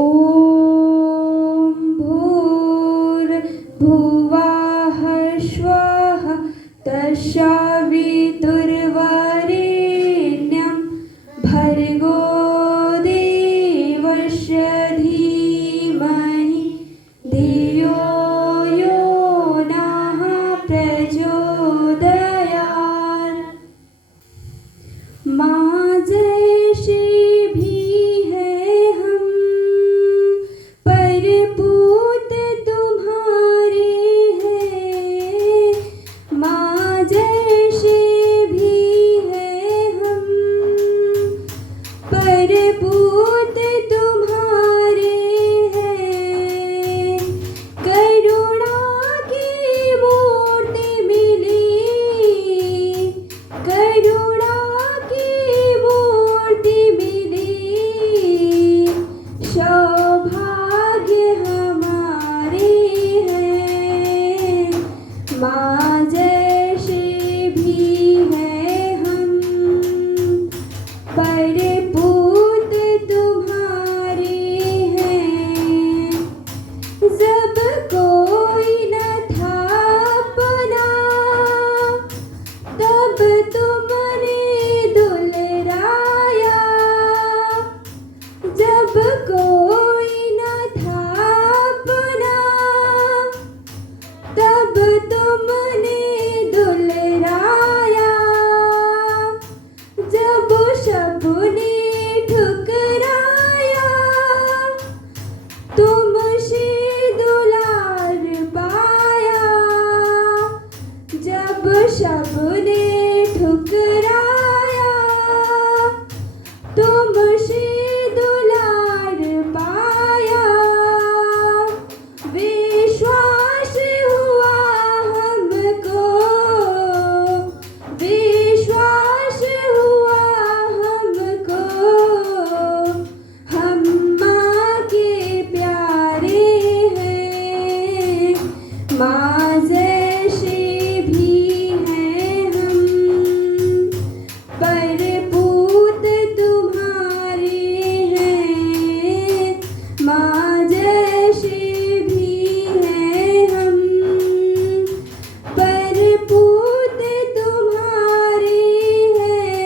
ॐ भूर्भुवः स्वः तत्सवितुर्वरेण्यं भर्गो देवस्य धीमहि धियो यो नः प्रचोदयात्। माँ जैसे भी है हम पर पूत तुम्हारे हैं। माँ जैसे भी है हम पर पूत तुम्हारे हैं। करुणा की मूर्ति मिली, करुणा की मूर्ति मिली। सौभाग्य हमारे हैं। माँ जैसे भी है हम पर पूत तुम्हारे हैं। जब कोई न था अपना तब तुमने दुलराया। जब कोई न था अपना तब तुमने दुलराया। जब सबने ठुकराया तुमसे दुलार पाया। जब सबने ठुकराया तुमसे दुलार पाया। विश्वास हुआ हमको, विश्वास हुआ हमको। हम माँ के प्यारे हैं। माँ जैसे भी हैं हम पर पूत तुम्हारे हैं। माँ जैसे भी हैं हम पर पूत तुम्हारे हैं।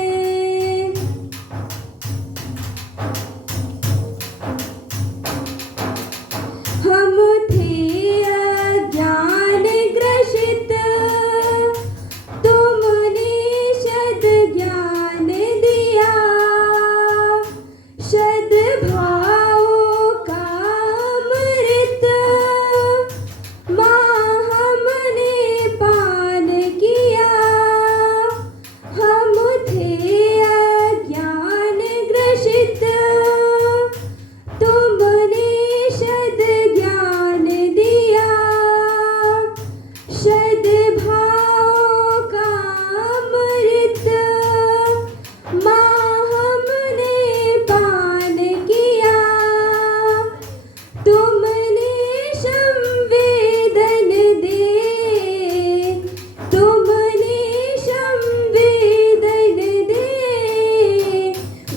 हम थे अज्ञान ग्रसित, तुमने सद ज्ञान दिया। सद्भाव का अमृत माँ हमने पान किया। हम थे अज्ञान ग्रसित, तुमने सद ज्ञान दिया। सद्भाव का अमृत माँ हमने पान किया। तुमने संवेदन दे, तुमने संवेदन दे।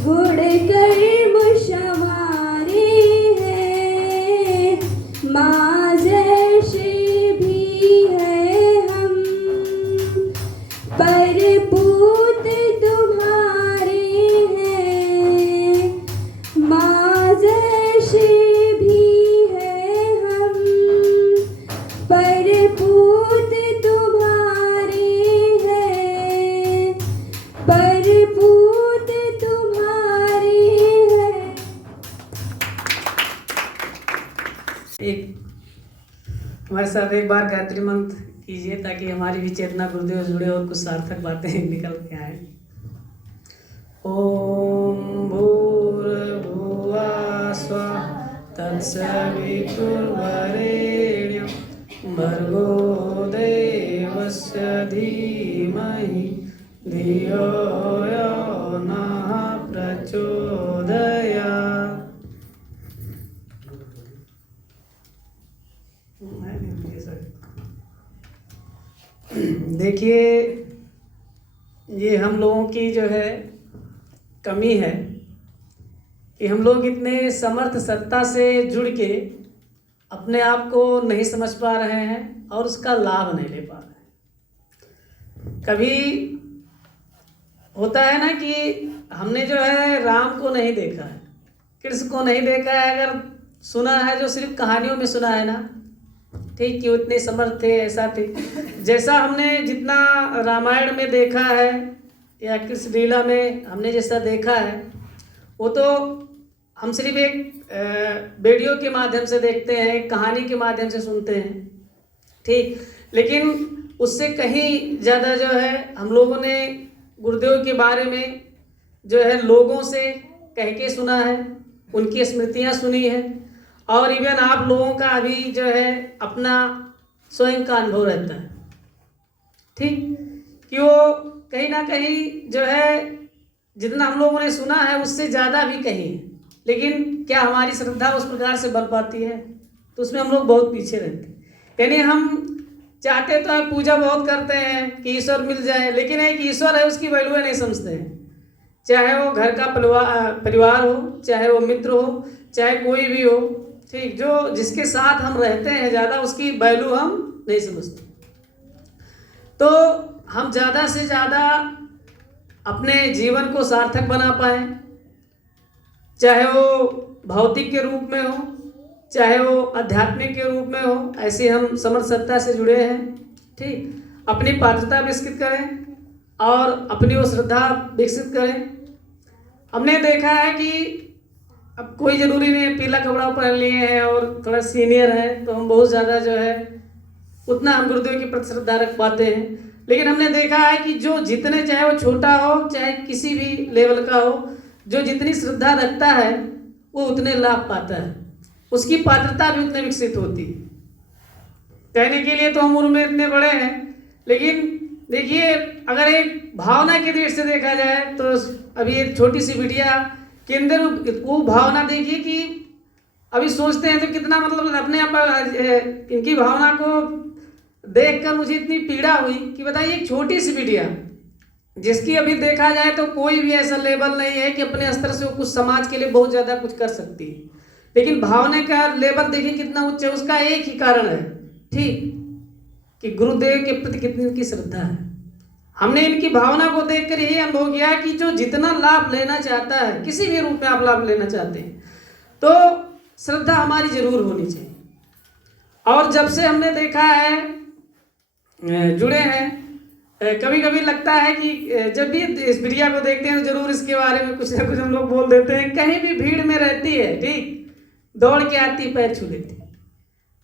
गुण कर्म संवारे हैं। माँ जैसे भी है हम पर पूत तुम्हारे हैं। माँ जैसे भी है हम पर पूत तुम्हारे हैं। पर पूत तुम्हारे हैं। एक हमारे साथ एक बार गायत्री मंत्र कीजिए ताकि हमारी भी चेतना गुरुदेव से जुड़े और कुछ सार्थक बातें निकल के आए। ओम भूर्भुवः स्वः तत्सवितुर्वरेण्यं भर्गो देवस्य धीमहि धियो यो नः प्रचोदयात्। देखिए, ये हम लोगों की जो है कमी है कि हम लोग इतने समर्थ सत्ता से जुड़ के अपने आप को नहीं समझ पा रहे हैं और उसका लाभ नहीं ले पा रहे हैं। कभी होता है ना कि हमने जो है राम को नहीं देखा है, कृष्ण को नहीं देखा है, अगर सुना है जो सिर्फ कहानियों में सुना है ना, ठीक, कि वो इतने समर्थ थे, ऐसा थे, जैसा हमने जितना रामायण में देखा है या कृष्ण लीला में हमने जैसा देखा है, वो तो हम सिर्फ एक वीडियो के माध्यम से देखते हैं, एक कहानी के माध्यम से सुनते हैं, ठीक, लेकिन उससे कहीं ज़्यादा जो है हम लोगों ने गुरुदेव के बारे में जो है लोगों से कह के सुना है, उनकी स्मृतियाँ सुनी है, और इवन आप लोगों का अभी जो है अपना स्वयं का अनुभव रहता है, ठीक, कि वो कहीं ना कहीं जो है जितना हम लोगों ने सुना है उससे ज़्यादा भी कहीं है, लेकिन क्या हमारी श्रद्धा उस प्रकार से बन पाती है? तो उसमें हम लोग बहुत पीछे रहते हैं। यानी हम चाहते तो है, पूजा बहुत करते हैं कि ईश्वर मिल जाए, लेकिन एक ईश्वर है उसकी वैल्यू नहीं समझते हैं। चाहे वो घर का परिवार हो, चाहे वो मित्र हो, चाहे कोई भी हो, ठीक, जो जिसके साथ हम रहते हैं ज़्यादा उसकी वैल्यू हम नहीं समझते। तो हम ज़्यादा से ज़्यादा अपने जीवन को सार्थक बना पाएँ, चाहे वो भौतिक के रूप में हो, चाहे वो आध्यात्मिक के रूप में हो, ऐसे हम समर्थ सत्ता से जुड़े हैं, ठीक, अपनी पात्रता विकसित करें और अपनी वो श्रद्धा विकसित करें। हमने देखा है कि अब कोई ज़रूरी नहीं पीला कपड़ा पहन लिए हैं और थोड़ा सीनियर है तो हम बहुत ज़्यादा जो है उतना हम गुरुदेव के प्रति श्रद्धा रख पाते हैं, लेकिन हमने देखा है कि जो जितने, चाहे वो छोटा हो चाहे किसी भी लेवल का हो, जो जितनी श्रद्धा रखता है वो उतने लाभ पाता है, उसकी पात्रता भी उतनी विकसित होती है। कहने के लिए तो हम उम्र में इतने बड़े हैं, लेकिन देखिए अगर एक भावना के दृष्टि से देखा जाए तो अभी एक छोटी सी बिटिया के अंदर वो भावना देखिए कि अभी सोचते हैं तो कितना, मतलब अपने आप इनकी भावना को देखकर मुझे इतनी पीड़ा हुई कि बताइए एक छोटी सी बिटिया जिसकी अभी देखा जाए तो कोई भी ऐसा लेवल नहीं है कि अपने स्तर से वो कुछ समाज के लिए बहुत ज़्यादा कुछ कर सकती है, लेकिन भावना का लेवल देखिए कितना उच्च है। उसका एक ही कारण है, ठीक, कि गुरुदेव के प्रति कितनी उनकी श्रद्धा है। हमने इनकी भावना को देखकर यही अनुभव किया कि जो जितना लाभ लेना चाहता है, किसी भी रूप में आप लाभ लेना चाहते हैं, तो श्रद्धा हमारी जरूर होनी चाहिए। और जब से हमने देखा है, जुड़े हैं, कभी कभी लगता है कि जब भी इस वीडियो को देखते हैं तो जरूर इसके बारे में कुछ ना कुछ हम लोग बोल देते हैं। कहीं भी भीड़ में रहती है, ठीक, दौड़ के आती, पैर छू लेती,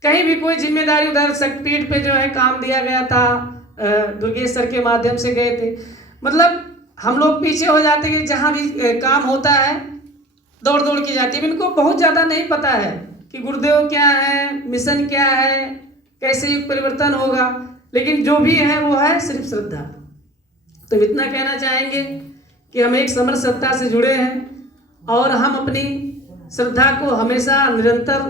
कहीं भी कोई जिम्मेदारी, उधर शक्तिपीठ पे जो है काम दिया गया था, दुर्गेश सर के माध्यम से गए थे, मतलब हम लोग पीछे हो जाते हैं, जहाँ भी काम होता है दौड़ दौड़ के जाती है। इनको बहुत ज़्यादा नहीं पता है कि गुरुदेव क्या है, मिशन क्या है, कैसे युग परिवर्तन होगा, लेकिन जो भी है वो है सिर्फ श्रद्धा। तो इतना कहना चाहेंगे कि हम एक समर्थ सत्ता से जुड़े हैं और हम अपनी श्रद्धा को हमेशा निरंतर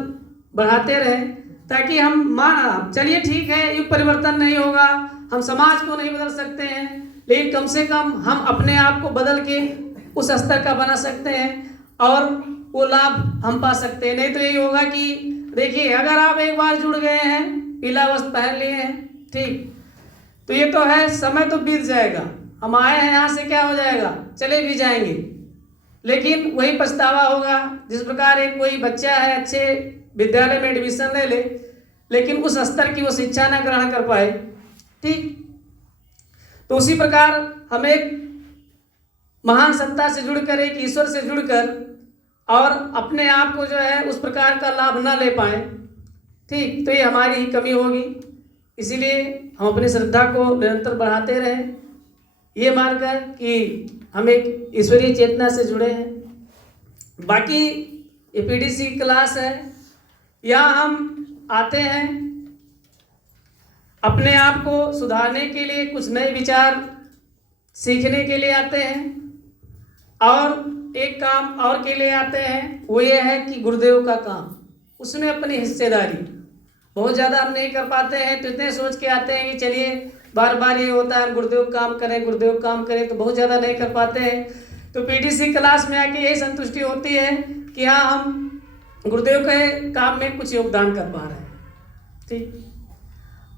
बढ़ाते रहें, ताकि हम चलिए ठीक है युग परिवर्तन नहीं होगा, हम समाज को नहीं बदल सकते हैं, लेकिन कम से कम हम अपने आप को बदल के उस स्तर का बना सकते हैं और वो लाभ हम पा सकते हैं। नहीं तो यही होगा कि देखिए अगर आप एक बार जुड़ गए हैं, पीला वस्त्र पहन लिए हैं, ठीक, तो ये तो है, समय तो बीत जाएगा, हम आए हैं यहाँ से, क्या हो जाएगा, चले भी जाएंगे, लेकिन वही पछतावा होगा। जिस प्रकार एक कोई बच्चा है अच्छे विद्यालय में एडमिशन ले ले, लेकिन उस स्तर की वो शिक्षा ना ग्रहण कर पाए, ठीक, तो उसी प्रकार हम एक महान सत्ता से जुड़कर, एक ईश्वर से जुड़कर और अपने आप को जो है उस प्रकार का लाभ ना ले पाए, ठीक, तो ये हमारी ही कमी होगी। इसीलिए हम अपनी श्रद्धा को निरंतर बढ़ाते रहें, ये मानकर कि हम एक ईश्वरीय चेतना से जुड़े हैं। बाकी ये पीडीसी क्लास है, यहाँ हम आते हैं अपने आप को सुधारने के लिए, कुछ नए विचार सीखने के लिए आते हैं, और एक काम और के लिए आते हैं, वो ये है कि गुरुदेव का काम, उसमें अपनी हिस्सेदारी बहुत ज़्यादा हम नहीं कर पाते हैं, तो इतने सोच के आते हैं कि चलिए बार बार ये होता है हम गुरुदेव काम करें, गुरुदेव काम करें, तो बहुत ज़्यादा नहीं कर पाते हैं। तो पीडीसी क्लास में आके यही संतुष्टि होती है कि हाँ हम गुरुदेव के काम में कुछ योगदान कर पा रहे हैं। ठीक,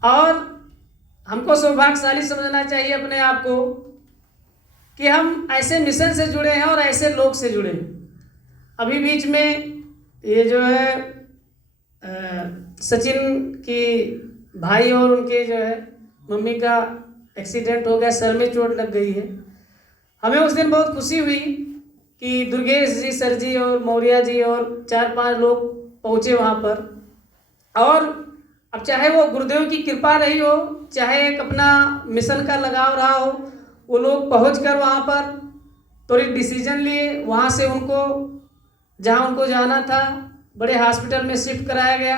और हमको सौभाग्यशाली समझना चाहिए अपने आप को कि हम ऐसे मिशन से जुड़े हैं और ऐसे लोग से जुड़े हैं। अभी बीच में ये जो है सचिन की भाई और उनके जो है मम्मी का एक्सीडेंट हो गया, सर में चोट लग गई है। हमें उस दिन बहुत खुशी हुई कि दुर्गेश जी, सर जी और मौर्या जी और 4-5 लोग पहुँचे वहाँ पर। और अब चाहे वो गुरुदेव की कृपा रही हो, चाहे एक अपना मिशन का लगाव रहा हो, वो लोग पहुँच कर वहाँ पर त्वरित डिसीजन लिए। वहाँ से उनको जहाँ उनको जाना था बड़े हॉस्पिटल में शिफ्ट कराया गया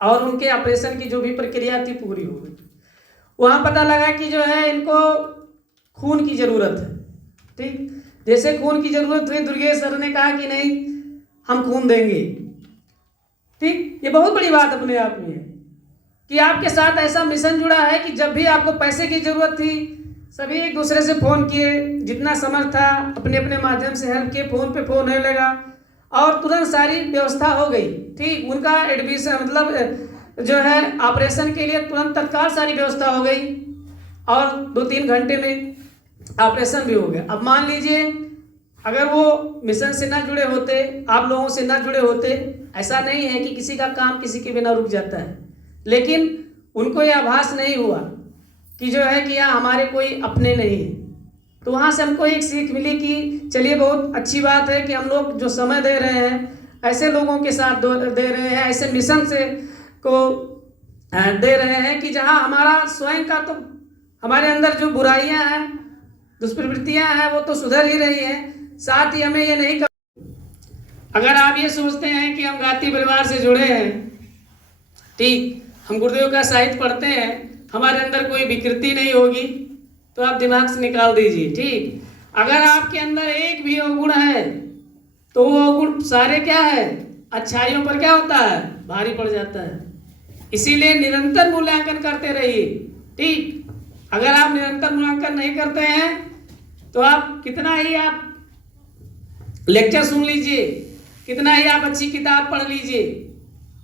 और उनके ऑपरेशन की जो भी प्रक्रिया थी पूरी हो गई। वहाँ पता लगा कि जो है इनको खून की ज़रूरत है। ठीक, जैसे खून की ज़रूरत हुई, दुर्गेश सर ने कहा कि नहीं हम खून देंगे। ठीक, ये बहुत बड़ी बात अपने आप में है कि आपके साथ ऐसा मिशन जुड़ा है कि जब भी आपको पैसे की ज़रूरत थी सभी एक दूसरे से फ़ोन किए, जितना समर्थ था अपने अपने माध्यम से हेल्प किए, फ़ोन पे फ़ोन होने लगा और तुरंत सारी व्यवस्था हो गई। ठीक, उनका एडमिशन मतलब जो है ऑपरेशन के लिए तुरंत तत्काल सारी व्यवस्था हो गई और 2-3 घंटे में ऑपरेशन भी हो गया। अब मान लीजिए अगर वो मिशन से ना जुड़े होते, आप लोगों से ना जुड़े होते, ऐसा नहीं है कि किसी का काम किसी के बिना रुक जाता है, लेकिन उनको ये आभास नहीं हुआ कि जो है कि यहाँ हमारे कोई अपने नहीं है। तो वहाँ से हमको एक सीख मिली कि चलिए बहुत अच्छी बात है कि हम लोग जो समय दे रहे हैं ऐसे लोगों के साथ दे रहे हैं, ऐसे मिशन से को दे रहे हैं कि जहाँ हमारा स्वयं का तो हमारे अंदर जो बुराइयाँ हैं, दुष्प्रवृत्तियाँ हैं वो तो सुधर ही रही हैं, साथ ही हमें ये नहीं अगर आप ये सोचते हैं कि हम गाती परिवार से जुड़े हैं, ठीक, हम गुरुदेव का साहित्य पढ़ते हैं, हमारे अंदर कोई विकृति नहीं होगी, तो आप दिमाग से निकाल दीजिए। ठीक, अगर आपके अंदर एक भी अवगुण है तो वो अवगुण सारे क्या है, अच्छाइयों पर क्या होता है, भारी पड़ जाता है। इसीलिए निरंतर मूल्यांकन करते रहिए। ठीक, अगर आप निरंतर मूल्यांकन नहीं करते हैं तो आप कितना ही आप लेक्चर सुन लीजिए, कितना ही आप अच्छी किताब पढ़ लीजिए,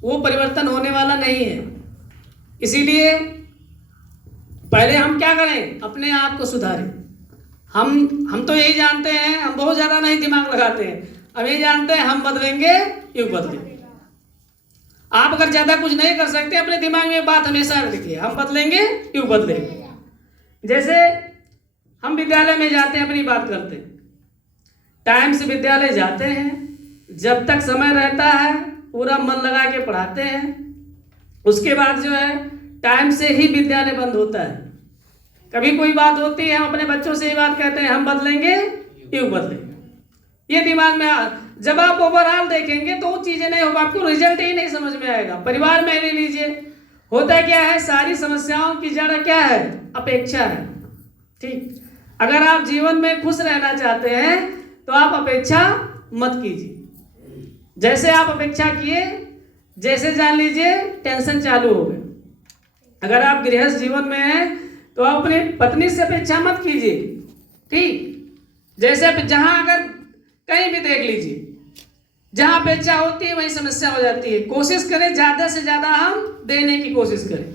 वो परिवर्तन होने वाला नहीं है। इसीलिए पहले हम क्या करें, अपने आप को सुधारें। हम तो यही जानते हैं, हम बहुत ज़्यादा नहीं दिमाग लगाते हैं, हम यही जानते हैं हम बदलेंगे युग बदलेंगे। आप अगर ज़्यादा कुछ नहीं कर सकते, अपने दिमाग में बात हमेशा रखिए, हम बदलेंगे युग बदलेंगे। जैसे हम विद्यालय में जाते हैं, अपनी बात करते हैं, टाइम से विद्यालय जाते हैं, जब तक समय रहता है पूरा मन लगा के पढ़ाते हैं, उसके बाद जो है टाइम से ही विद्यालय बंद होता है। कभी कोई बात होती है, हम अपने बच्चों से ये बात कहते हैं हम बदलेंगे युग बदलेंगे। ये दिमाग में जब आप ओवरऑल देखेंगे तो वो चीज़ें नहीं होगा, आपको रिजल्ट ही नहीं समझ में आएगा। परिवार में ले लीजिए, होता क्या है, सारी समस्याओं की जड़ क्या है, अपेक्षा है। ठीक, अगर आप जीवन में खुश रहना चाहते हैं तो आप अपेक्षा मत कीजिए। जैसे आप अपेक्षा किए, जैसे जान लीजिए टेंशन चालू हो गए। अगर आप गृहस्थ जीवन में हैं तो आप अपनी पत्नी से अपेक्षा मत कीजिए। ठीक, जैसे जहां अगर कहीं भी देख लीजिए, जहां अपेक्षा होती है वहीं समस्या हो जाती है। कोशिश करें ज़्यादा से ज़्यादा हम देने की कोशिश करें।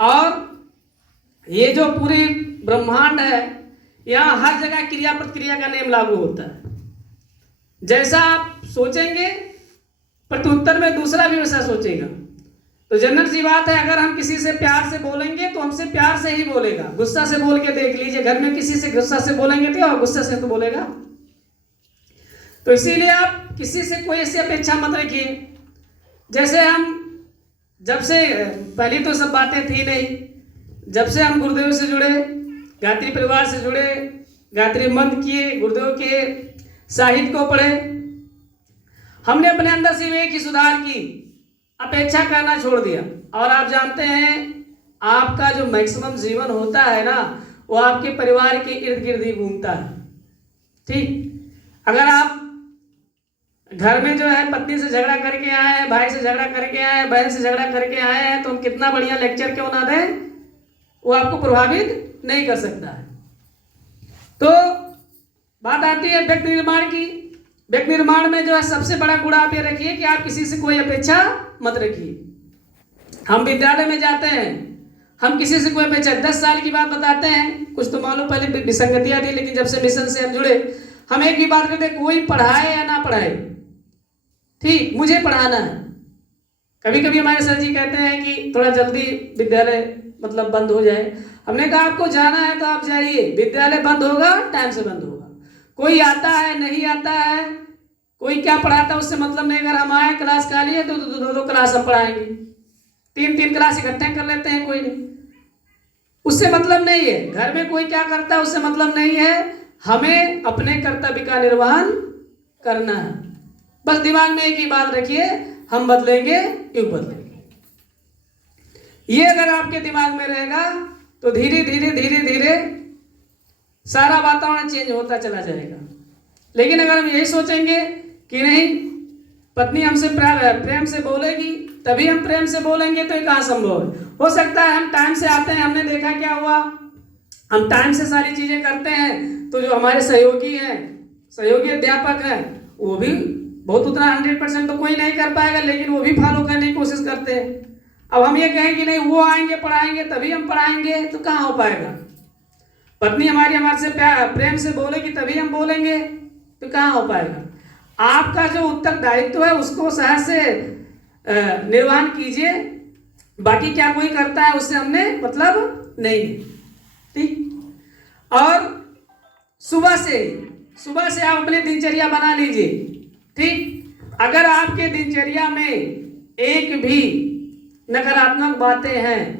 और ये जो पूरी ब्रह्मांड है, यहाँ हर जगह क्रिया प्रतिक्रिया का नियम लागू होता है। जैसा आप सोचेंगे प्रत्युत्तर में दूसरा भी वैसा सोचेगा। तो जनरल सी बात है, अगर हम किसी से प्यार से बोलेंगे तो हमसे प्यार से ही बोलेगा। गुस्सा से बोल के देख लीजिए, घर में किसी से गुस्सा से बोलेंगे तो गुस्सा से तो बोलेगा। तो इसीलिए आप किसी से कोई ऐसी अपेक्षा मत रखिए। जैसे हम जब से, पहले तो सब बातें थी नहीं, जब से हम गुरुदेव से जुड़े, गायत्री परिवार से जुड़े, गायत्री मंत्र किए, गुरुदेव के साहित्य को पढ़े, हमने अपने अंदर से एक ही सुधार की, अपेक्षा करना छोड़ दिया। और आप जानते हैं आपका जो मैक्सिमम जीवन होता है ना, वो आपके परिवार के इर्द गिर्द ही घूमता है। ठीक, अगर आप घर में जो है पत्नी से झगड़ा करके आए हैं, भाई से झगड़ा करके आए हैं, बहन से झगड़ा करके आए हैं, तो हम कितना बढ़िया लेक्चर क्यों ना दें, वो आपको प्रभावित नहीं कर सकता है। तो बात आती है व्यक्ति निर्माण की। व्यक्ति निर्माण में जो है सबसे बड़ा गुण आप ये रखिए कि आप किसी से कोई अपेक्षा मत रखिए। हम विद्यालय में जाते हैं, हम किसी से कोई अपेक्षा 10 साल की बात बताते हैं, कुछ तो मालूम पहले विसंगतियां थी, लेकिन जब से मिशन से हम जुड़े हम एक भी बात करते, कोई पढ़ाए या ना पढ़ाए, ठीक, मुझे पढ़ाना है। कभी कभी हमारे सर जी कहते हैं कि थोड़ा जल्दी विद्यालय मतलब बंद हो जाए। हमने कहा आपको जाना है तो आप जाइए, विद्यालय बंद होगा टाइम से बंद होगा। कोई आता है नहीं आता है, कोई क्या पढ़ाता है उससे मतलब नहीं। अगर हम आए क्लास खाली है तो दो क्लास हम पढ़ाएंगे, 3 क्लास इकट्ठे कर लेते हैं, कोई नहीं, उससे मतलब नहीं है। घर में कोई क्या करता है उससे मतलब नहीं है, हमें अपने कर्तव्य का निर्वहन करना है। बस दिमाग में एक ही बात रखिए, हम बदलेंगे युग बदलेंगे। ये अगर आपके दिमाग में रहेगा तो धीरे धीरे सारा वातावरण चेंज होता चला जाएगा। लेकिन अगर हम यही सोचेंगे कि नहीं, पत्नी हमसे प्रेम से बोलेगी तभी हम प्रेम से बोलेंगे, तो ये कहाँ संभव है। हो सकता है हम टाइम से आते हैं, हमने देखा क्या हुआ, हम टाइम से सारी चीजें करते हैं, तो जो हमारे सहयोगी हैं, सहयोगी अध्यापक हैं, वो भी बहुत उतना 100% तो कोई नहीं कर पाएगा, लेकिन वो भी फॉलो करने की कोशिश करते हैं। अब हम ये कहें कि नहीं वो आएंगे पढ़ाएंगे तभी हम पढ़ाएंगे, तो कहाँ हो पाएगा। पत्नी हमारी हमारे से प्रेम से बोलेगी तभी हम बोलेंगे, तो कहाँ हो पाएगा। आपका जो उत्तरदायित्व है उसको सहज से निर्वहन कीजिए, बाकी क्या कोई करता है उससे हमने मतलब नहीं, ठीक। और सुबह से आप अपनी दिनचर्या बना लीजिए, ठीक। अगर आपके दिनचर्या में एक भी नकारात्मक बातें हैं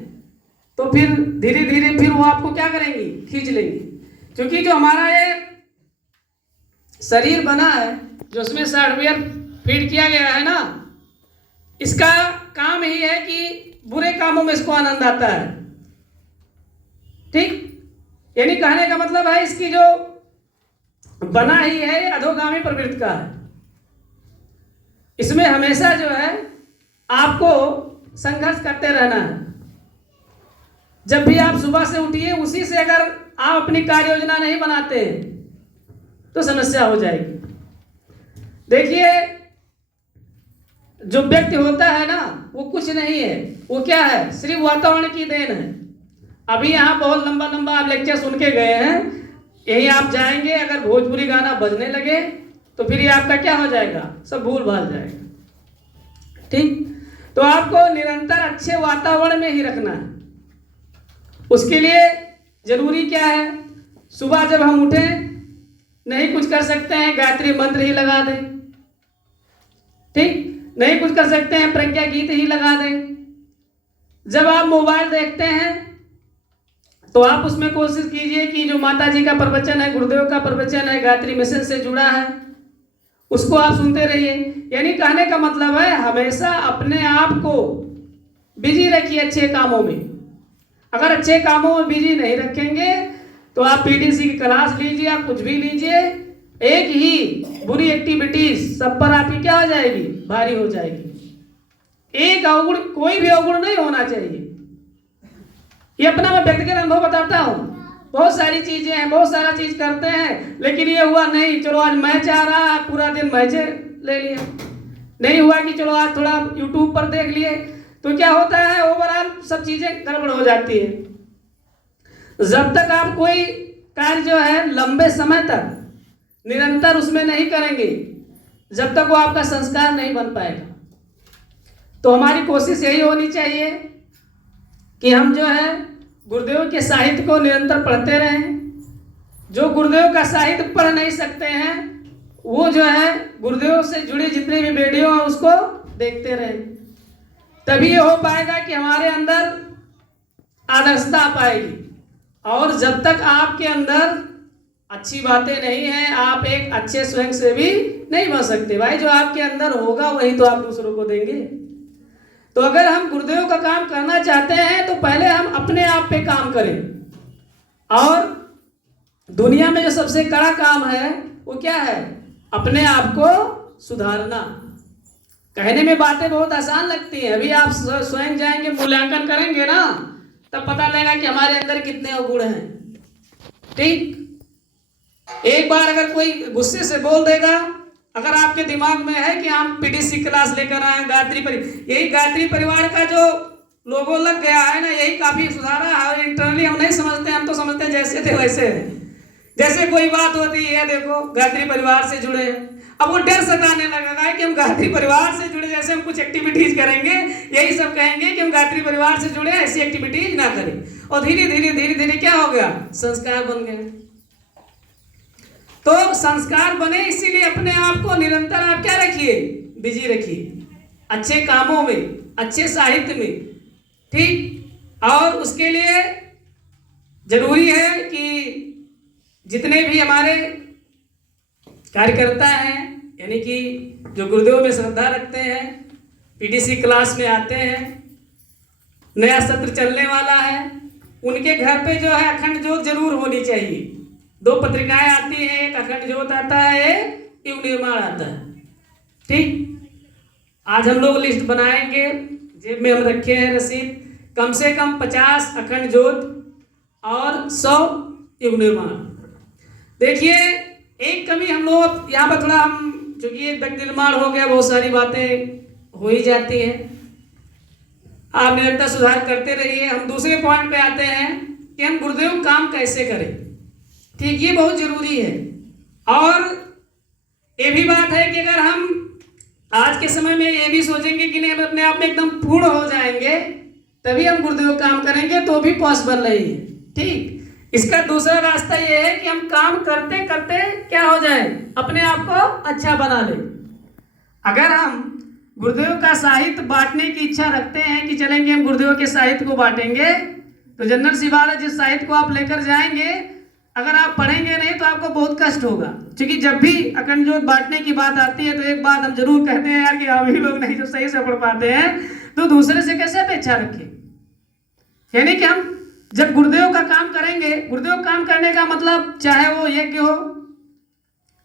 तो फिर धीरे धीरे फिर वो आपको क्या करेंगी, खींच लेंगी। क्योंकि जो हमारा ये शरीर बना है, जो उसमें सॉफ्टवेयर फीड किया गया है ना, इसका काम ही है कि बुरे कामों में इसको आनंद आता है, ठीक। यानी कहने का मतलब है इसकी जो बना ही है अधोगामी प्रवृत्ति का है। इसमें हमेशा जो है आपको संघर्ष करते रहना है। जब भी आप सुबह से उठिए, उसी से अगर आप अपनी कार्य योजना नहीं बनाते तो समस्या हो जाएगी। देखिए, जो व्यक्ति होता है ना वो कुछ नहीं है, वो क्या है, सिर्फ वातावरण की देन है। अभी यहाँ बहुत लंबा आप लेक्चर सुन के गए हैं, यही आप जाएंगे, अगर भोजपुरी गाना बजने लगे तो फिर ये आपका क्या हो जाएगा, सब भूल भाल जाएगा, ठीक। तो आपको निरंतर अच्छे वातावरण में ही रखना है। उसके लिए जरूरी क्या है, सुबह जब हम उठें, नहीं कुछ कर सकते हैं गायत्री मंत्र ही लगा दें, ठीक। नहीं कुछ कर सकते हैं प्रज्ञा गीत ही लगा दें। जब आप मोबाइल देखते हैं तो आप उसमें कोशिश कीजिए कि जो माता जी का प्रवचन है, गुरुदेव का प्रवचन है, गायत्री मिशन से जुड़ा है, उसको आप सुनते रहिए। यानी कहने का मतलब है हमेशा अपने आप को बिजी रखिए अच्छे कामों में। अगर अच्छे कामों में बिजी नहीं रखेंगे तो आप पीटीसी की क्लास लीजिए, आप कुछ भी लीजिए, एक ही बुरी एक्टिविटीज सब पर आपकी क्या हो जाएगी, भारी हो जाएगी। एक अवगुण, कोई भी अवगुण नहीं होना चाहिए। ये अपना मैं व्यक्तिगत अनुभव बताता हूँ। बहुत सारी चीजें हैं, बहुत सारा चीज करते हैं, लेकिन ये हुआ नहीं, चलो आज मैच आ रहा है, पूरा दिन मैच ले लिया। नहीं हुआ कि चलो आज थोड़ा यूट्यूब पर देख लिए, तो क्या होता है, ओवरऑल सब चीजें गड़बड़ हो जाती है। जब तक आप कोई कार्य जो है लंबे समय तक निरंतर उसमें नहीं करेंगे, जब तक वो आपका संस्कार नहीं बन पाएगा। तो हमारी कोशिश यही होनी चाहिए कि हम जो है गुरुदेव के साहित्य को निरंतर पढ़ते रहें। जो गुरुदेव का साहित्य पढ़ नहीं सकते हैं वो जो है गुरुदेव से जुड़ी जितनी भी वीडियो हैं उसको देखते रहें, तभी ये हो पाएगा कि हमारे अंदर आदर्शता आ पाएगी। और जब तक आपके अंदर अच्छी बातें नहीं हैं, आप एक अच्छे स्वयंसेवी नहीं बन सकते। भाई, जो आपके अंदर होगा वही तो आप दूसरों को देंगे। तो अगर हम गुरुदेव का काम करना चाहते हैं तो पहले हम अपने आप पे काम करें। और दुनिया में जो सबसे कड़ा काम है वो क्या है, अपने आप को सुधारना। कहने में बातें बहुत आसान लगती हैं, अभी आप स्वयं जाएंगे मूल्यांकन करेंगे ना, तब पता लगेगा कि हमारे अंदर कितने अवगुण हैं, ठीक। एक बार अगर कोई गुस्से से बोल देगा अगर आपके दिमाग में है कि हम पीडीसी क्लास लेकर आए यही गायत्री परिवार का जो लोगो लग गया है ना, यही काफी सुधारा है। इंटरनली हम नहीं समझते, हम तो समझते हैं जैसे थे वैसे हैं। जैसे कोई बात होती है, देखो गायत्री परिवार से जुड़े हैं, अब वो डर सताने लगा है कि हम गायत्री परिवार से जुड़े, जैसे हम कुछ एक्टिविटीज करेंगे यही सब कहेंगे कि हम गायत्री परिवार से जुड़े, ऐसी एक्टिविटीज ना करें। और धीरे धीरे क्या हो गया, संस्कार बन गए। तो संस्कार बने इसीलिए अपने आप को निरंतर आप क्या रखिए, बिजी रखिए, अच्छे कामों में, अच्छे साहित्य में, ठीक। और उसके लिए जरूरी है कि जितने भी हमारे कार्यकर्ता हैं, यानी कि जो गुरुदेव में श्रद्धा रखते हैं, पीडीसी क्लास में आते हैं, नया सत्र चलने वाला है, उनके घर पे जो है अखंड ज्योत जरूर होनी चाहिए। 2 पत्रिकाएं आती हैं, एक अखंड ज्योत आता है, एक युग निर्माण आता है, ठीक। आज हम लोग लिस्ट बनाएंगे, जेब में हम रखे हैं रसीद, कम से कम 50 अखंड ज्योत और 100 युग निर्माण। देखिए एक कमी हम लोग यहाँ पर थोड़ा, हम चूंकि एक व्यक्ति निर्माण हो गया, बहुत सारी बातें हो ही जाती हैं, आप निरंतर सुधार करते रहिए। हम दूसरे पॉइंट पे आते हैं कि हम गुरुदेव काम कैसे करें, ठीक, ये बहुत जरूरी है। और ये भी बात है कि अगर हम आज के समय में ये भी सोचेंगे कि नहीं हम अपने आप में एकदम पूर्ण हो जाएंगे तभी हम गुरुदेव काम करेंगे, तो भी पॉसिबल नहीं है, ठीक। इसका दूसरा रास्ता ये है कि हम काम करते करते क्या हो जाए, अपने आप को अच्छा बना ले। अगर हम गुरुदेव का साहित्य बांटने की इच्छा रखते हैं कि चलेंगे हम गुरुदेव के साहित्य को बांटेंगे, तो जनरल सी बात है, जिस साहित्य को आप लेकर जाएंगे अगर आप पढ़ेंगे नहीं तो आपको बहुत कष्ट होगा। क्योंकि जब भी अखंड ज्योत बांटने की बात आती है तो एक बात हम जरूर कहते हैं यार कि हम ही लोग नहीं जो सही से पढ़ पाते हैं तो दूसरे से कैसे अपेक्षा रखें। यानी कि हम जब गुरुदेव का काम करेंगे, गुरुदेव काम करने का मतलब चाहे वो यज्ञ हो,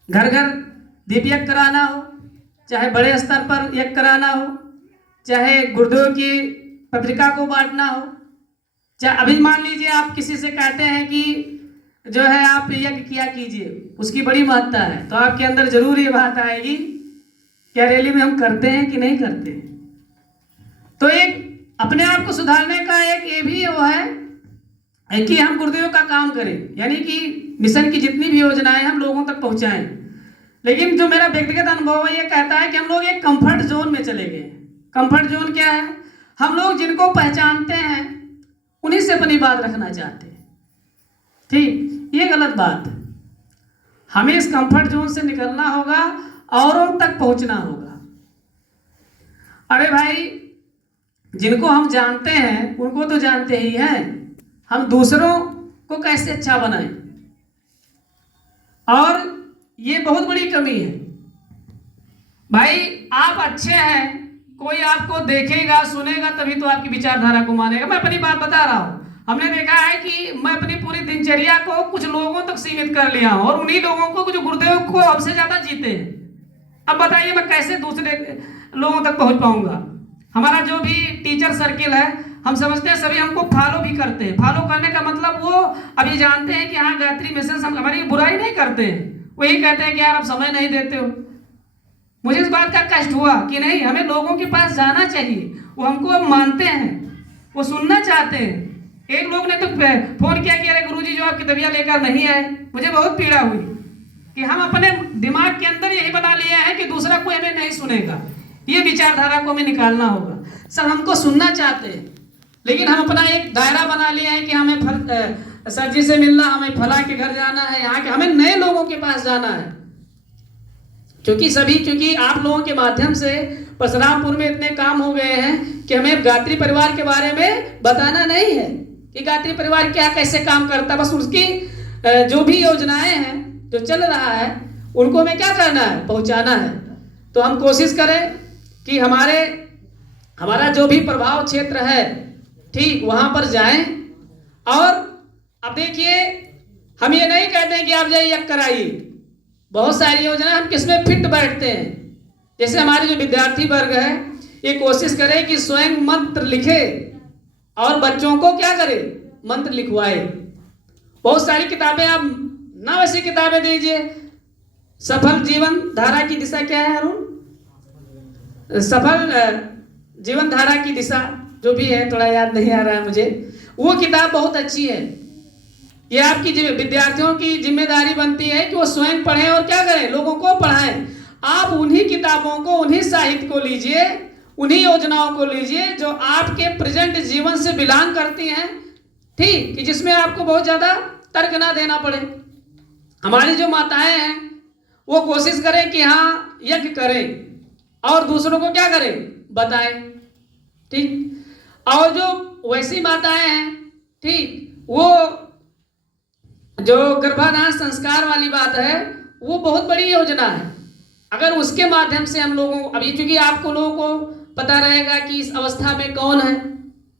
घर घर दीप यज्ञ कराना हो, चाहे बड़े स्तर पर यज्ञ कराना हो, चाहे गुरुदेव की पत्रिका को बांटना हो, चाहे अभी मान लीजिए आप किसी से कहते हैं कि जो है आप यज्ञ किया कीजिए, उसकी बड़ी महत्ता है, तो आपके अंदर जरूर ये बात आएगी क्या रैली में हम करते हैं कि नहीं करते। तो एक अपने आप को सुधारने का एक ये भी वो है कि हम गुरुदेव का काम करें, यानी कि मिशन की जितनी भी योजनाएं हम लोगों तक पहुंचाएं। लेकिन जो मेरा व्यक्तिगत अनुभव है ये कहता है कि हम लोग एक कंफर्ट जोन में चले गए। कंफर्ट जोन क्या है, हम लोग जिनको पहचानते हैं उन्हीं से अपनी बात रखना चाहते हैं, ठीक। ये गलत बात है, हमें इस कंफर्ट जोन से निकलना होगा, औरों तक पहुंचना होगा। अरे भाई जिनको हम जानते हैं उनको तो जानते ही हैं, हम दूसरों को कैसे अच्छा बनाएं। और ये बहुत बड़ी कमी है भाई, आप अच्छे हैं, कोई आपको देखेगा सुनेगा तभी तो आपकी विचारधारा को मानेगा। मैं अपनी बात बता रहा हूं, हमने देखा है कि मैं अपनी पूरी दिनचर्या को कुछ लोगों तक सीमित कर लिया हूं और उन्हीं लोगों को जो गुरुदेव को हमसे ज्यादा जीते हैं। अब बताइए मैं कैसे दूसरे लोगों तक पहुंच पाऊंगा। हमारा जो भी टीचर सर्किल है हम समझते हैं सभी हमको फॉलो भी करते हैं। फॉलो करने का मतलब वो अभी जानते हैं कि हाँ गायत्री मिशन हम हमारी बुराई नहीं करते हैं, वो यही कहते हैं कि यार आप समय नहीं देते हो। मुझे इस बात का कष्ट हुआ कि नहीं, हमें लोगों के पास जाना चाहिए, वो हमको अब मानते हैं, वो सुनना चाहते हैं। एक लोग ने तो फोन किया कि अरे गुरुजी जो आपकी तबीयत लेकर नहीं आए। मुझे बहुत पीड़ा हुई कि हम अपने दिमाग के अंदर यही बना लिया है कि दूसरा कोई हमें नहीं सुनेगा। ये विचारधारा को हमें निकालना होगा। सर हमको सुनना चाहते हैं लेकिन हम अपना एक दायरा बना लिया है कि हमें सर जी से मिलना, हमें फला के घर जाना है, यहाँ के हमें नए लोगों के पास जाना है। क्योंकि आप लोगों के माध्यम से परशुरामपुर में इतने काम हो गए हैं कि हमें गायत्री परिवार के बारे में बताना नहीं है कि गायत्री परिवार क्या कैसे काम करता है। बस उसकी जो भी योजनाएं हैं जो चल रहा है उनको हमें क्या करना है, पहुंचाना है। तो हम कोशिश करें कि हमारा जो भी प्रभाव क्षेत्र है ठीक वहां पर जाएं। और अब देखिए हम ये नहीं कहते हैं कि आप जाइए यज्ञ कराइए, बहुत सारी योजना हम किसमें फिट बैठते हैं। जैसे हमारे जो विद्यार्थी वर्ग है ये कोशिश करे कि स्वयं मंत्र लिखे और बच्चों को क्या करे, मंत्र लिखवाए। बहुत सारी किताबें आप ना वैसी किताबें दीजिए, सफल जीवन धारा की दिशा क्या है अरुण? सफल जीवन धारा की दिशा जो भी है, थोड़ा याद नहीं आ रहा है मुझे, वो किताब बहुत अच्छी है। ये आपकी विद्यार्थियों की जिम्मेदारी बनती है कि वो स्वयं पढ़ें और क्या करें, लोगों को पढ़ाएं। आप उन्हीं किताबों को, उन्हीं साहित्य को लीजिए, उन्हीं योजनाओं को लीजिए जो आपके प्रेजेंट जीवन से बिलोंग करती हैं, ठीक, कि जिसमें आपको बहुत ज़्यादा तर्क ना देना पड़े। हमारी जो माताएं हैं वो कोशिश करें कि हाँ यज्ञ करें और दूसरों को क्या करें, बताएं, ठीक। और जो वैसी माताएं हैं, ठीक, वो जो गर्भाधान संस्कार वाली बात है वो बहुत बड़ी योजना है। अगर उसके माध्यम से हम लोगों को, अभी चूंकि आपको लोगों को पता रहेगा कि इस अवस्था में कौन है,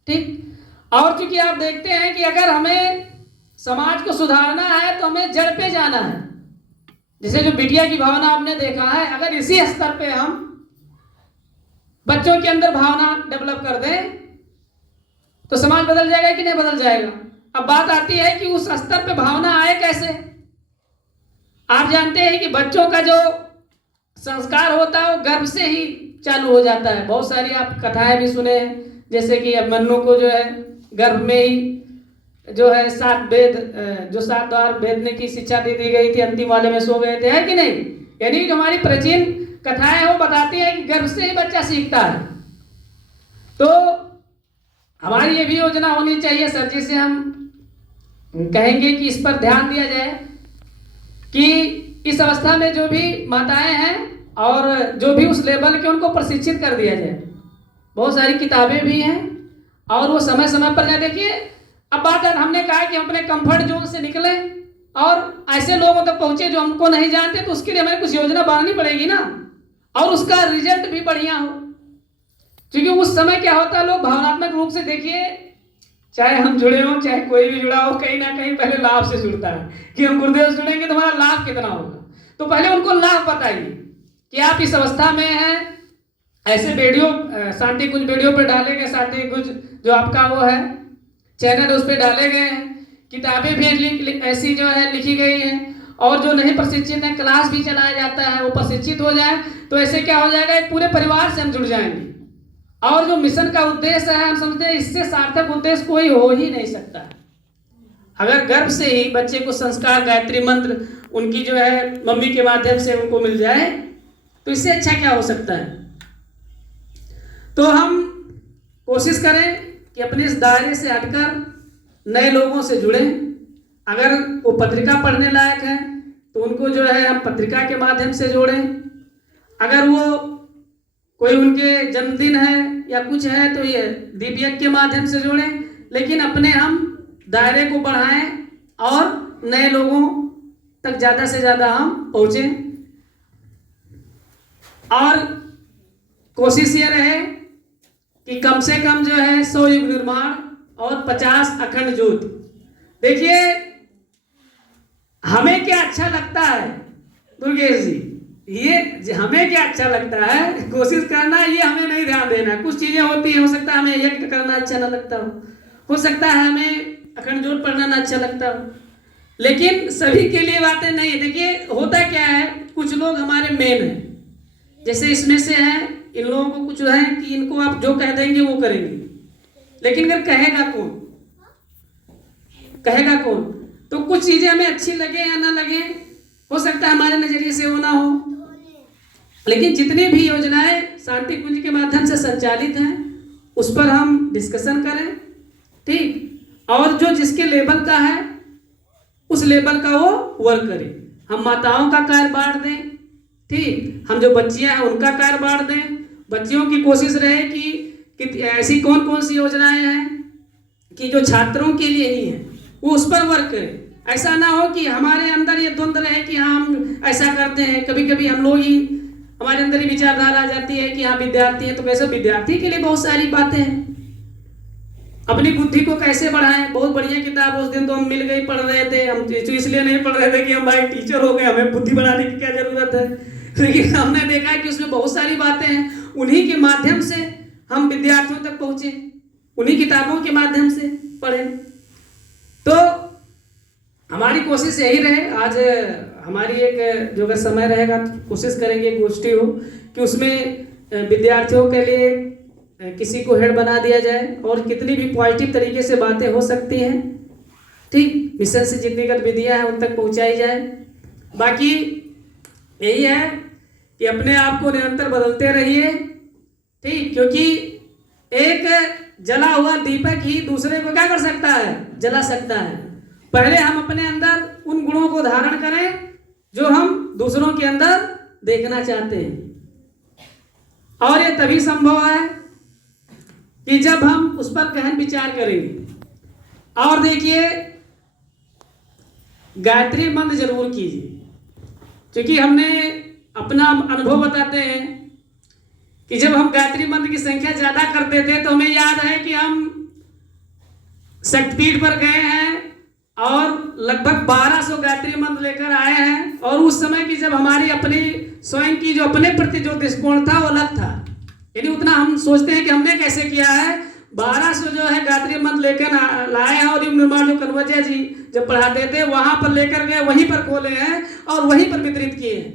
ठीक, और चूंकि आप देखते हैं कि अगर हमें समाज को सुधारना है तो हमें जड़ पे जाना है। जैसे जो बिटिया की भावना आपने देखा है, अगर इसी स्तर पे हम बच्चों के अंदर भावना डेवलप कर दें तो समाज बदल जाएगा कि नहीं बदल जाएगा। अब बात आती है कि उस स्तर पे भावना आए कैसे। आप जानते हैं कि बच्चों का जो संस्कार होता है वो गर्भ से ही चालू हो जाता है। बहुत सारी आप कथाएं भी सुने हैं, जैसे कि अभिमन्यु को जो है गर्भ में ही जो है 7 वेद, जो 7 द्वार वेदने की शिक्षा दे दी गई थी, अंतिम वाले में सो गए थे, है कि नहीं। यानी जो हमारी प्राचीन कथाएं हैं वो बताती हैं कि गर्भ से ही बच्चा सीखता है। तो हमारी ये भी योजना होनी चाहिए सर जी से, हम कहेंगे कि इस पर ध्यान दिया जाए कि इस अवस्था में जो भी माताएं हैं और जो भी उस लेवल के, उनको प्रशिक्षित कर दिया जाए। बहुत सारी किताबें भी हैं और वो समय समय पर जाए। देखिए अब बात है, हमने कहा कि हम अपने कंफर्ट जोन से निकलें और ऐसे लोगों तक पहुंचे जो हमको नहीं जानते, तो उसके लिए हमें कुछ योजना बनानी पड़ेगी ना, और उसका रिजल्ट भी बढ़िया हो। क्योंकि उस समय क्या होता है, लोग भावनात्मक रूप से, देखिए चाहे हम जुड़े हों चाहे कोई भी जुड़ा हो, कहीं ना कहीं पहले लाभ से जुड़ता है कि हम गुरुदेव से जुड़ेंगे तो हमारा लाभ कितना होगा। तो पहले उनको लाभ बताइए कि आप इस अवस्था में हैं। ऐसे वीडियो शांति कुंज वीडियो पे डाले गए, शांति कुंज जो आपका वो है चैनल, उस पर डाले गए हैं। किताबें भी ऐसी जो है लिखी गई हैं, और जो नहीं प्रशिक्षित है क्लास भी चलाया जाता है, वो प्रशिक्षित हो जाए तो ऐसे क्या हो जाएगा, एक पूरे परिवार से हम जुड़ जाएंगे। और जो मिशन का उद्देश्य है, हम समझते हैं इससे सार्थक उद्देश्य कोई हो ही नहीं सकता। अगर गर्भ से ही बच्चे को संस्कार, गायत्री मंत्र उनकी जो है मम्मी के माध्यम से उनको मिल जाए तो इससे अच्छा क्या हो सकता है। तो हम कोशिश करें कि अपने इस दायरे से हटकर नए लोगों से जुड़ें। अगर वो पत्रिका पढ़ने लायक है तो उनको जो है हम पत्रिका के माध्यम से जोड़ें। अगर वो कोई उनके जन्मदिन है या कुछ है तो ये दीपयज्ञ के माध्यम से जोड़ें, लेकिन अपने हम दायरे को बढ़ाएं और नए लोगों तक ज़्यादा से ज़्यादा हम पहुँचें। और कोशिश ये रहे कि कम से कम जो है 100 युग निर्माण और 50 अखंड ज्योति। देखिए हमें क्या अच्छा लगता है दुर्गेश जी, ये हमें क्या अच्छा लगता है, कोशिश करना, ये हमें नहीं ध्यान देना। कुछ चीजें होती है, हो सकता है हमें यज्ञ करना अच्छा ना लगता हो सकता है हमें अखंड ज्योत पढ़ना ना अच्छा लगता हो, लेकिन सभी के लिए बातें नहीं। देखिए होता क्या है, कुछ लोग हमारे मेन हैं, जैसे इसमें से हैं, इन लोगों को कुछ है कि इनको आप जो कह देंगे वो करेंगे, लेकिन अगर कहेगा कौन, तो कुछ चीजें हमें अच्छी लगे या ना लगे, हो सकता है हमारे नजरिए से वो ना हो, लेकिन जितनी भी योजनाएं शांति कुंज के माध्यम से संचालित हैं उस पर हम डिस्कशन करें, ठीक, और जो जिसके लेवल का है उस लेवल का वो वर्क करे। हम माताओं का कार्य बांट दें, ठीक, हम जो बच्चियां हैं उनका कार्य बांट दें। बच्चियों की कोशिश रहे कि ऐसी कौन कौन सी योजनाएं हैं कि जो छात्रों के लिए ही है, वो उस पर वर्क करें। ऐसा ना हो कि हमारे अंदर ये द्वंद्व रहे कि हाँ हम ऐसा करते हैं। कभी कभी हम लोग ही, हमारे अंदर ही विचारधारा आ जाती है कि हाँ विद्यार्थी है तो वैसे विद्यार्थी के लिए बहुत सारी बातें हैं, अपनी बुद्धि को कैसे बढ़ाएं। बहुत बढ़िया किताब उस दिन तो हम मिल गई, पढ़ रहे थे हम, इसलिए नहीं पढ़ रहे थे कि हम भाई टीचर हो गए, हमें बुद्धि बढ़ाने की क्या जरूरत है, लेकिन हमने देखा है कि उसमें बहुत सारी बातें हैं। उन्हीं के माध्यम से हम विद्यार्थियों तक पहुंचे, उन्हीं किताबों के माध्यम से पढ़ें। तो हमारी कोशिश यही रहे। आज हमारी एक जो अगर समय रहेगा तो कोशिश करेंगे गोष्ठी हो कि उसमें विद्यार्थियों के लिए किसी को हेड बना दिया जाए और कितनी भी पॉजिटिव तरीके से बातें हो सकती हैं, ठीक, मिशन से जितनी गतिविधियाँ हैं उन तक पहुँचाई जाए। बाकी यही है कि अपने आप को निरंतर बदलते रहिए, ठीक, क्योंकि एक जला हुआ दीपक ही दूसरे को क्या कर सकता है, जला सकता है। पहले हम अपने अंदर उन गुणों को धारण करें जो हम दूसरों के अंदर देखना चाहते हैं, और ये तभी संभव है कि जब हम उस पर गहन विचार करेंगे। और देखिए, गायत्री मंत्र जरूर कीजिए, क्योंकि हमने अपना अनुभव बताते हैं कि जब हम गायत्री मंत्र की संख्या ज्यादा करते थे तो हमें याद है कि हम शक्तिपीठ पर गए हैं और लगभग 1200 गायत्री मंत्र लेकर आए हैं, और उस समय की जब हमारी अपनी स्वयं की जो अपने प्रति जो दृष्टिकोण था वो अलग था। यानी उतना हम सोचते हैं कि हमने कैसे किया है, 1200 जो है गायत्री मंत्र लेकर लाए हैं, और निर्माण जो कन्वजिया जी जब पढ़ाते थे वहां पर लेकर गए, वहीं पर खोले हैं और वहीं पर वितरित किए हैं।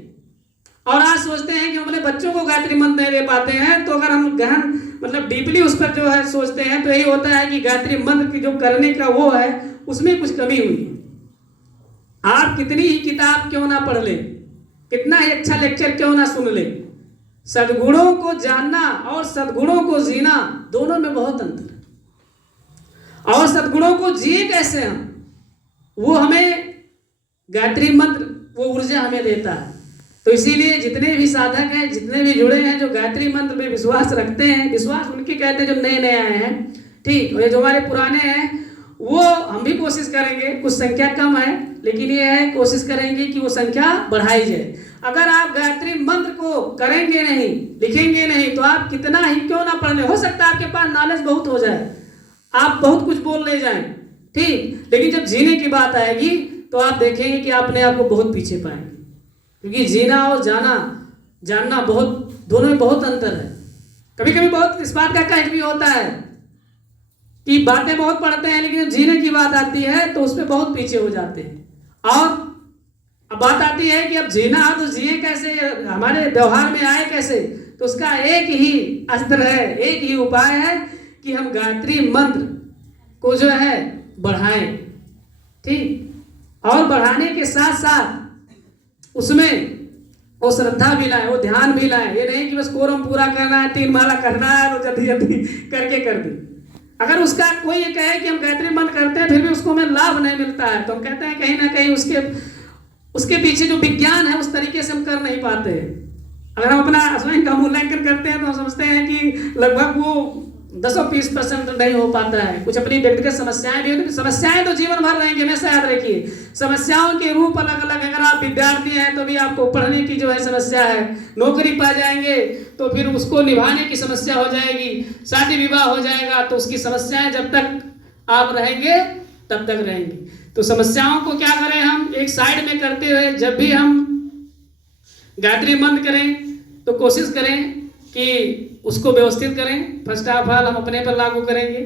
और आज सोचते हैं कि हम अपने बच्चों को गायत्री मंत्र नहीं दे पाते हैं, तो अगर हम गहन मतलब डीपली उस पर जो है सोचते हैं तो यही होता है कि गायत्री मंत्र की जो करने का वो है उसमें कुछ कमी हुई। आप कितनी ही किताब क्यों ना पढ़ ले, कितना ही अच्छा लेक्चर क्यों ना सुन ले, सद्गुणों को जानना और सद्गुणों को जीना दोनों में बहुत अंतर है। और सद्गुणों को जिए कैसे हम, वो हमें गायत्री मंत्र वो ऊर्जा हमें देता है। तो इसीलिए जितने भी साधक हैं, जितने भी जुड़े हैं, जो गायत्री मंत्र में विश्वास रखते हैं, विश्वास उनके कहते हैं जो नए नए आए हैं, ठीक, और ये जो हमारे पुराने हैं वो हम भी कोशिश करेंगे, कुछ संख्या कम है लेकिन ये है कोशिश करेंगे कि वो संख्या बढ़ाई जाए। अगर आप गायत्री मंत्र को करेंगे नहीं, लिखेंगे नहीं, तो आप कितना ही क्यों ना पढ़ ले, हो सकता है आपके पास नॉलेज बहुत हो जाए, आप बहुत कुछ बोल ले जाएं, ठीक, लेकिन जब जीने की बात आएगी तो आप देखेंगे कि आपने आपको बहुत पीछे पाएंगे, क्योंकि जीना और जानना बहुत, दोनों में बहुत अंतर है। कभी कभी बहुत इस बात का कहना भी होता है कि बातें बहुत पढ़ते हैं लेकिन जब जीने की बात आती है तो उसमें बहुत पीछे हो जाते हैं। और अब बात आती है कि अब जीना तो जिए कैसे, हमारे व्यवहार में आए कैसे, तो उसका एक ही अस्त्र है, एक ही उपाय है कि हम गायत्री मंत्र को जो है बढ़ाएं, ठीक, और बढ़ाने के साथ साथ उसमें वो श्रद्धा भी लाए, वो ध्यान भी लाए। ये नहीं कि बस कोरम पूरा करना है, 3 माला करना है तो जल्दी जल्दी करके कर दी। अगर उसका कोई ये कहे कि हम गायत्री मंत्र करते हैं फिर भी उसको हमें लाभ नहीं मिलता है, तो हम कहते हैं कहीं ना कहीं उसके पीछे जो विज्ञान है उस तरीके से हम कर नहीं पाते। अगर हम अपना स्वयं का मूल्यांकन करते हैं तो हम समझते हैं कि लगभग वो 10-20% नहीं हो पाता है। कुछ अपनी व्यक्तिगत समस्याएं भी, समस्याएं तो जीवन भर रहेंगी, हमेशा याद रखिए, समस्याओं के रूप अलग अलग। अगर आप विद्यार्थी हैं तो भी आपको पढ़ने की जो है समस्या है, नौकरी पा जाएंगे तो फिर उसको निभाने की समस्या हो जाएगी, शादी विवाह हो जाएगा तो उसकी समस्याएं जब तक आप रहेंगे तब तक रहेंगी। तो समस्याओं को क्या करें, हम एक साइड में करते हुए जब भी हम गायत्री मंत्र करें तो कोशिश करें कि उसको व्यवस्थित करें। फर्स्ट ऑफ ऑल हम अपने पर लागू करेंगे,